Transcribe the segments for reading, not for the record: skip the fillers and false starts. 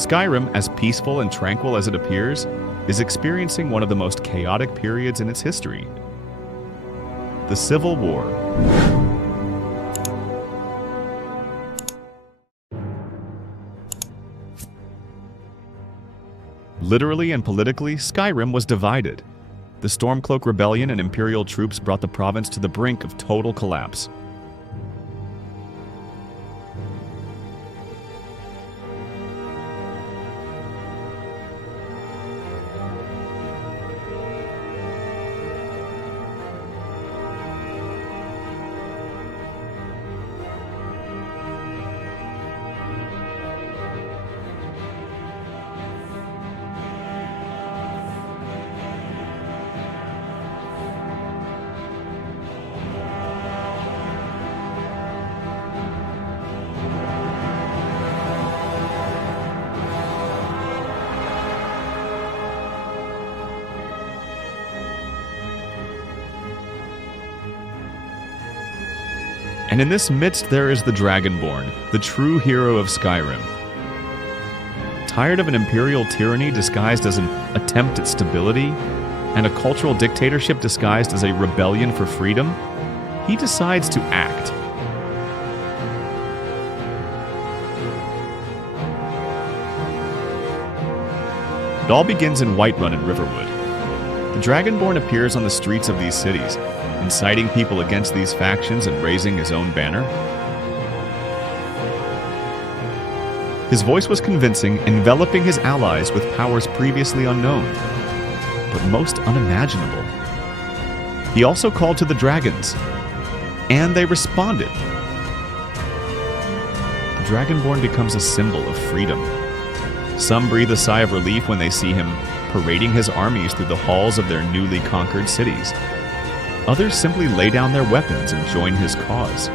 Skyrim, as peaceful and tranquil as it appears, is experiencing one of the most chaotic periods in its history. The Civil War. Literally and politically, Skyrim was divided. The Stormcloak Rebellion and Imperial troops brought the province to the brink of total collapse. And in this midst there is the Dragonborn, the true hero of Skyrim. Tired of an imperial tyranny disguised as an attempt at stability, and a cultural dictatorship disguised as a rebellion for freedom, he decides to act. It all begins in Whiterun and Riverwood. The Dragonborn appears on the streets of these cities, inciting people against these factions and raising his own banner. His voice was convincing, enveloping his allies with powers previously unknown, but most unimaginable. He also called to the dragons, and they responded. The Dragonborn becomes a symbol of freedom. Some breathe a sigh of relief when they see him parading his armies through the halls of their newly conquered cities. Others simply lay down their weapons and join his cause.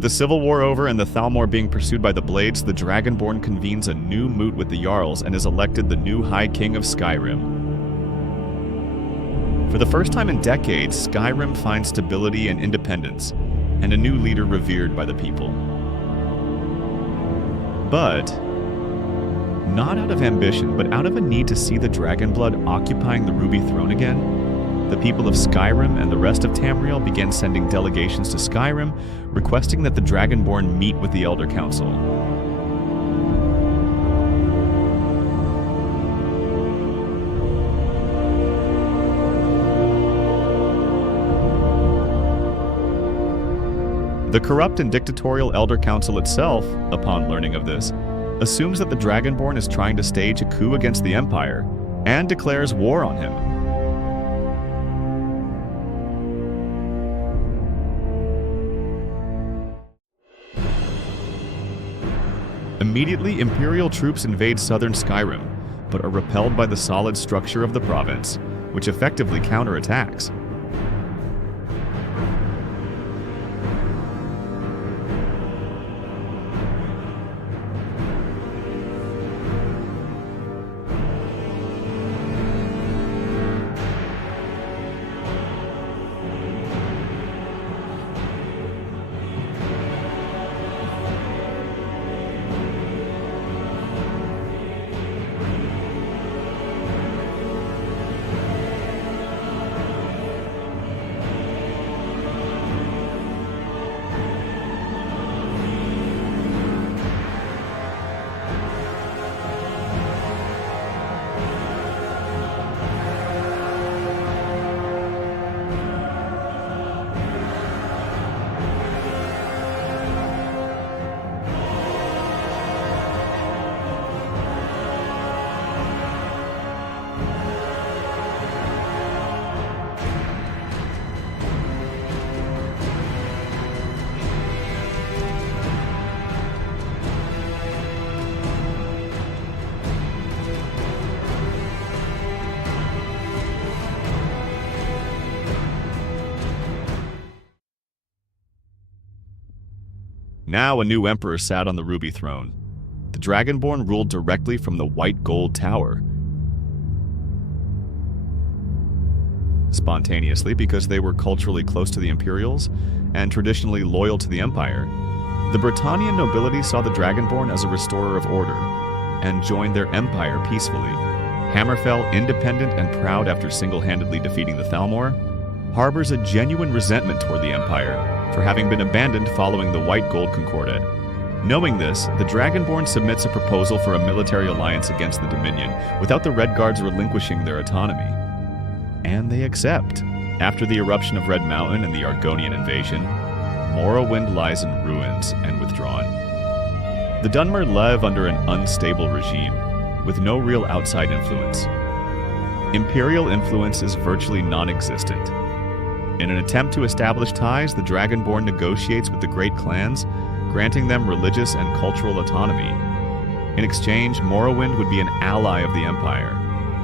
With the Civil War over and the Thalmor being pursued by the Blades, the Dragonborn convenes a new moot with the Jarls and is elected the new High King of Skyrim. For the first time in decades, Skyrim finds stability and independence, and a new leader revered by the people. But not out of ambition, but out of a need to see the Dragonblood occupying the Ruby Throne again, the people of Skyrim and the rest of Tamriel began sending delegations to Skyrim, requesting that the Dragonborn meet with the Elder Council. The corrupt and dictatorial Elder Council itself, upon learning of this, assumes that the Dragonborn is trying to stage a coup against the Empire, and declares war on him. Immediately, Imperial troops invade southern Skyrim, but are repelled by the solid structure of the province, which effectively counterattacks. Now a new emperor sat on the Ruby Throne. The Dragonborn ruled directly from the White Gold Tower. Spontaneously, because they were culturally close to the Imperials and traditionally loyal to the Empire, the Britannian nobility saw the Dragonborn as a restorer of order and joined their empire peacefully. Hammerfell, independent and proud after single-handedly defeating the Thalmor, harbors a genuine resentment toward the Empire for having been abandoned following the White Gold Concordat. Knowing this, the Dragonborn submits a proposal for a military alliance against the Dominion, without the Red Guards relinquishing their autonomy. And they accept. After the eruption of Red Mountain and the Argonian invasion, Morrowind lies in ruins and withdrawn. The Dunmer live under an unstable regime, with no real outside influence. Imperial influence is virtually non-existent. In an attempt to establish ties, the Dragonborn negotiates with the Great Clans, granting them religious and cultural autonomy. In exchange, Morrowind would be an ally of the Empire.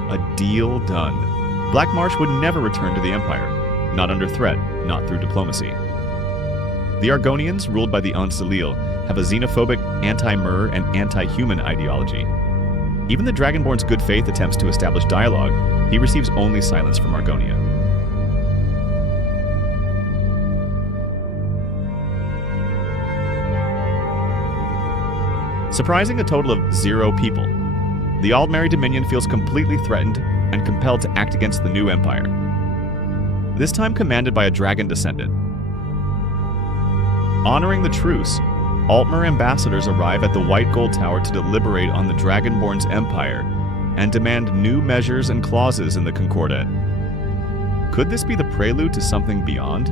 A deal done. Blackmarsh would never return to the Empire, not under threat, not through diplomacy. The Argonians, ruled by the Anc'Zalil, have a xenophobic, anti-Mer, and anti-human ideology. Even the Dragonborn's good faith attempts to establish dialogue, he receives only silence from Argonia. Surprising a total of 0 people, the Aldmeri Dominion feels completely threatened and compelled to act against the new empire. This time commanded by a dragon descendant. Honoring the truce, Altmer ambassadors arrive at the White Gold Tower to deliberate on the Dragonborn's empire and demand new measures and clauses in the Concordat. Could this be the prelude to something beyond?